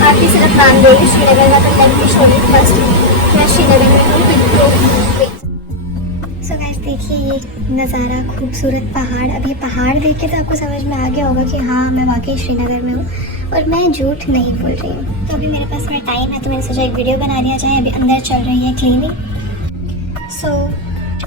आपकी सिर्फ नांदेड़ श्रीनगर का तो let me show you first. मैं श्रीनगर में हूँ विप्रो। सो गाइस देखिए ये नज़ारा, खूबसूरत पहाड़। अब ये पहाड़ देख के तो आपको समझ में आ गया होगा कि हाँ मैं वाकई श्रीनगर में हूँ और मैं झूठ नहीं बोल रही हूँ। तो अभी मेरे पास थोड़ा टाइम है तो मैंने सोचा एक वीडियो बना लिया जाए। अभी अंदर चल रही है क्लीनिंग।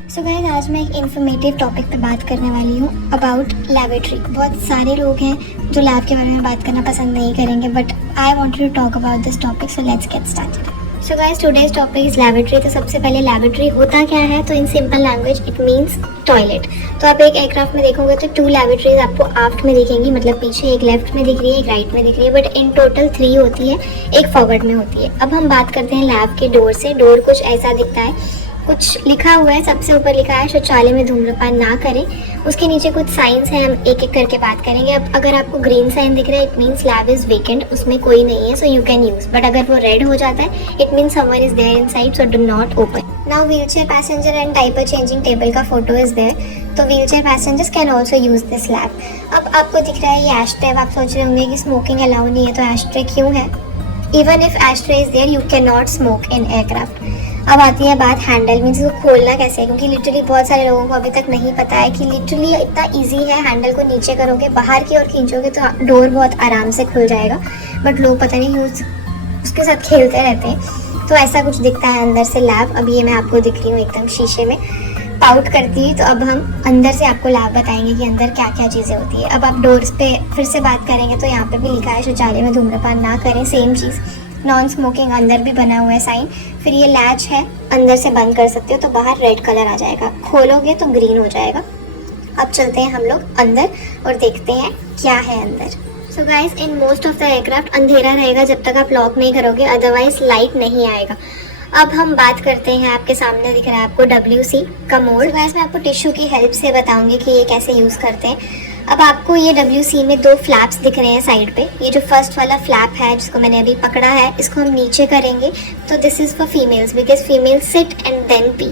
सो गाइस आज मैं एक इन्फॉर्मेटिव टॉपिक पे बात करने वाली हूँ अबाउट लैबोरेटरी। बहुत सारे लोग हैं जो लैब के बारे में बात करना पसंद नहीं करेंगे, but I wanted to talk about this topic, so let's get started. So guys today's topic is laboratory. तो सबसे पहले लैबोरेटरी होता क्या है? तो in simple language it means toilet. तो आप एक एयरक्राफ्ट में देखोगे तो 2 लैबोरेटरीज आपको आफ्ट में दिखेंगी, मतलब पीछे एक लेफ्ट में दिख रही है, एक राइट में दिख रही है, बट इन टोटल 3 होती है, एक फॉरवर्ड में होती है। अब हम बात करते हैं लैब के डोर से। डोर कुछ ऐसा दिखता है, कुछ लिखा हुआ है। सबसे ऊपर लिखा है शौचालय में धूम्रपान ना करें। उसके नीचे कुछ साइंस हैं, हम एक एक करके बात करेंगे। अब अगर आपको ग्रीन साइन दिख रहा है it means lab is vacant, उसमें कोई नहीं है, so you can use. But अगर वो रेड हो जाता है it means someone is there inside, so do not open. Now wheelchair passenger and diaper changing table का फोटो इज देयर, तो wheelchair passengers can also use this lab. अब आपको दिख रहा है ये एस्ट्रे। अब आप सोच रहे होंगे कि स्मोकिंग अलाउ नहीं है, तो एस्ट्रे क्यों है? Even if ashtray is there you can not smoke in aircraft. अब आती है बात हैंडल, मीन्स इसको खोलना कैसे है, क्योंकि लिटरली बहुत सारे लोगों को अभी तक नहीं पता है कि लिटरली इतना इजी है। हैंडल को नीचे करोगे, बाहर की ओर खींचोगे तो डोर बहुत आराम से खुल जाएगा, बट लोग पता नहीं उसके साथ खेलते रहते हैं। तो ऐसा कुछ दिखता है अंदर से लैब। अब ये मैं आपको दिख रही हूँ एकदम शीशे में पाउट करती है। तो अब हम अंदर से आपको लैब बताएंगे कि अंदर क्या क्या चीज़ें होती है। अब आप डोर्स पे फिर से बात करेंगे तो यहाँ पे भी लिखा है शौचालय में धूम्रपान ना करें, सेम चीज़। नॉन स्मोकिंग अंदर भी बना हुआ है साइन। फिर ये लैच है, अंदर से बंद कर सकते हो तो बाहर रेड कलर आ जाएगा, खोलोगे तो ग्रीन हो जाएगा। अब चलते हैं हम लोग अंदर और देखते हैं क्या है अंदर। So guys in most of the aircraft अंधेरा रहेगा जब तक आप लॉक नहीं करोगे, अदरवाइज लाइट नहीं आएगा। अब हम बात करते हैं, आपके सामने दिख रहा है आपको WC का मोड। गाइस मैं आपको टिश्यू की हेल्प से बताऊंगी कि ये कैसे यूज़ करते हैं। अब आपको ये WC में 2 फ्लैप्स दिख रहे हैं साइड पे। ये जो फर्स्ट वाला फ्लैप है जिसको मैंने अभी पकड़ा है, इसको हम नीचे करेंगे तो this is for females, because females sit and then pee.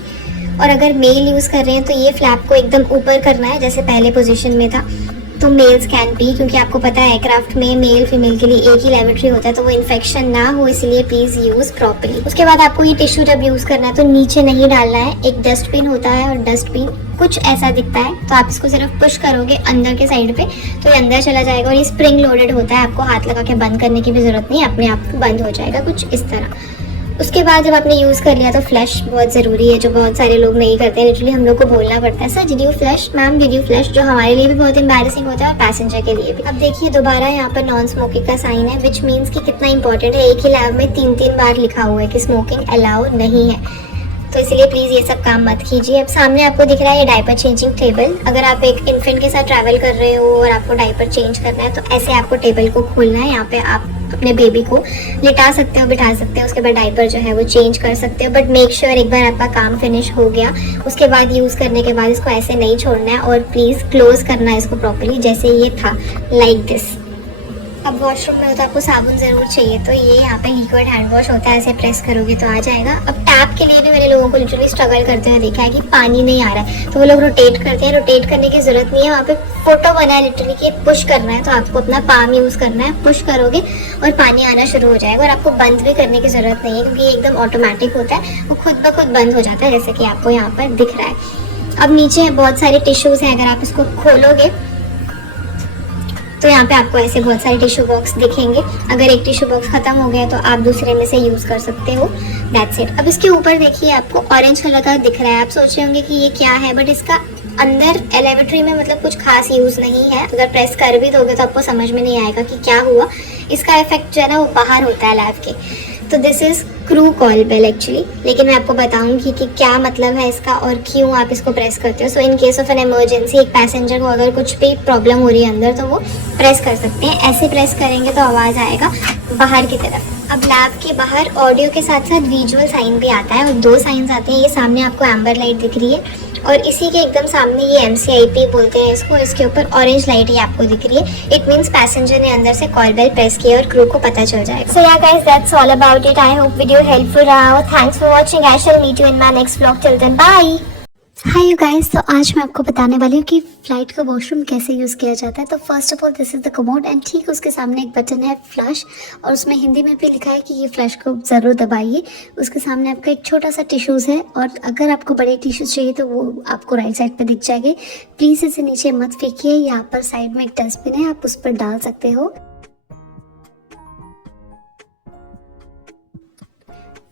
और अगर मेल यूज़ कर रहे हैं तो ये फ्लैप को एकदम ऊपर करना है जैसे पहले पोजीशन में था, तो मेल्स कैन पी। क्योंकि आपको पता है एयरक्राफ्ट में मेल फीमेल के लिए एक ही लैबोरेटरी होता है, तो वो इन्फेक्शन ना हो इसलिए प्लीज़ यूज़ प्रॉपर्ली। उसके बाद आपको ये टिश्यू जब यूज़ करना है तो नीचे नहीं डालना है, एक डस्टबिन होता है और डस्टबिन कुछ ऐसा दिखता है, तो आप इसको सिर्फ पुश करोगे अंदर के साइड पे तो ये अंदर चला जाएगा। और ये स्प्रिंग लोडेड होता है, आपको हाथ लगा के बंद करने की भी ज़रूरत नहीं, अपने आप बंद हो जाएगा कुछ इस तरह। उसके बाद जब आपने यूज़ कर लिया तो फ्लश बहुत ज़रूरी है, जो बहुत सारे लोग नहीं करते हैं। लिटरली हम लोग को बोलना पड़ता है sir did you flush, ma'am did you flush, जो हमारे लिए भी बहुत एम्बैरेसिंग होता है और पैसेंजर के लिए भी। अब देखिए दोबारा यहाँ पर नॉन स्मोकिंग का साइन है, विच मीन्स कि कितना इंपॉर्टेंट है। एक ही लैब में 3-3 बार लिखा हुआ है कि स्मोकिंग अलाउ नहीं है, तो इसलिए प्लीज़ ये सब काम मत कीजिए। अब सामने आपको दिख रहा है ये डायपर चेंजिंग टेबल। अगर आप एक इन्फेंट के साथ ट्रैवल कर रहे हो और आपको डायपर चेंज करना है तो ऐसे आपको टेबल को खोलना है। यहाँ पे आप अपने बेबी को लिटा सकते हो, बिठा सकते हो, उसके बाद डायपर जो है वो चेंज कर सकते हो। बट मेक श्योर एक बार आपका काम फिनिश हो गया उसके बाद यूज़ करने के बाद इसको ऐसे नहीं छोड़ना है और प्लीज़ क्लोज करना है इसको प्रॉपर्ली जैसे ये था, लाइक दिस। अब वॉशरूम में हो तो आपको साबुन ज़रूर चाहिए, तो ये यहाँ पे लिक्विड हैंड वॉश होता है, ऐसे प्रेस करोगे तो आ जाएगा। अब टैप के लिए भी मैंने लोगों को लिटरली स्ट्रगल करते हुए देखा है कि पानी नहीं आ रहा है, तो वो लोग रोटेट करते हैं। रोटेट करने की ज़रूरत नहीं है, वहाँ पे फोटो बना है लिटरली कि पुश करना है, तो आपको अपना पाम यूज़ करना है, पुश करोगे और पानी आना शुरू हो जाएगा। और आपको बंद भी करने की ज़रूरत नहीं है क्योंकि ये एकदम ऑटोमेटिक होता है, वो खुद ब खुद बंद हो जाता है जैसे कि आपको यहाँ पर दिख रहा है। अब नीचे बहुत सारे टिश्यूज़ हैं, अगर आप इसको खोलोगे तो यहाँ पे आपको ऐसे बहुत सारे टिश्यू बॉक्स दिखेंगे। अगर एक टिश्यू बॉक्स खत्म हो गया तो आप दूसरे में से यूज़ कर सकते हो, दैट्स इट। अब इसके ऊपर देखिए आपको ऑरेंज कलर का दिख रहा है, आप सोच रहे होंगे कि ये क्या है, बट इसका अंदर लैबोरेटरी में मतलब कुछ खास यूज़ नहीं है। अगर प्रेस कर भी दोगे तो आपको समझ में नहीं आएगा कि क्या हुआ। इसका इफेक्ट जो है ना वो बाहर होता है लैब के। तो this is crew call bell actually, लेकिन मैं आपको बताऊंगी कि क्या मतलब है इसका और क्यों आप इसको प्रेस करते हो। So in case of an emergency एक पैसेंजर को अगर कुछ भी प्रॉब्लम हो रही है अंदर तो वो प्रेस कर सकते हैं। ऐसे प्रेस करेंगे तो आवाज़ आएगा बाहर की तरफ। अब लैब के बाहर ऑडियो के साथ साथ विजुअल साइन भी आता है और 2 साइंस आते हैं। ये सामने आपको एम्बर लाइट दिख रही है और इसी के एकदम सामने ये MCIP बोलते हैं इसको, इसके ऊपर ऑरेंज लाइट ही आपको दिख रही है। इट मींस पैसेंजर ने अंदर से कॉल बेल प्रेस किया और क्रू को पता चल जाएगा। So yeah guys that's all about it. I hope video helpful रहा हो। Thanks for watching. I shall meet you in my next vlog. Till then bye. Hi you guys, तो आज मैं आपको बताने वाली हूँ कि फ़्लाइट का वॉशरूम कैसे यूज़ किया जाता है। तो first of all this is the commode and ठीक उसके सामने एक बटन है फ्लश, और उसमें हिंदी में भी लिखा है कि ये फ्लश को ज़रूर दबाइए। उसके सामने आपका एक छोटा सा टिश्यूज़ है, और अगर आपको बड़े टिश्यूज़ चाहिए तो वो आपको राइट साइड पे दिख जाएंगे। प्लीज़ इसे नीचे मत फेंकिए, यहाँ पर साइड में एक डस्टबिन है, आप उस पर डाल सकते हो।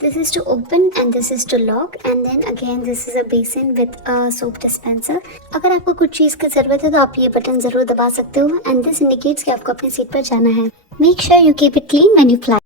This is to open and this is to lock, and then again this is a basin with a soap dispenser. अगर आपको कुछ चीज़ की ज़रूरत है तो आप ये बटन ज़रूर दबा सकते हो, and this indicates कि आपको अपनी सीट पर जाना है। Make sure you keep it clean when you fly.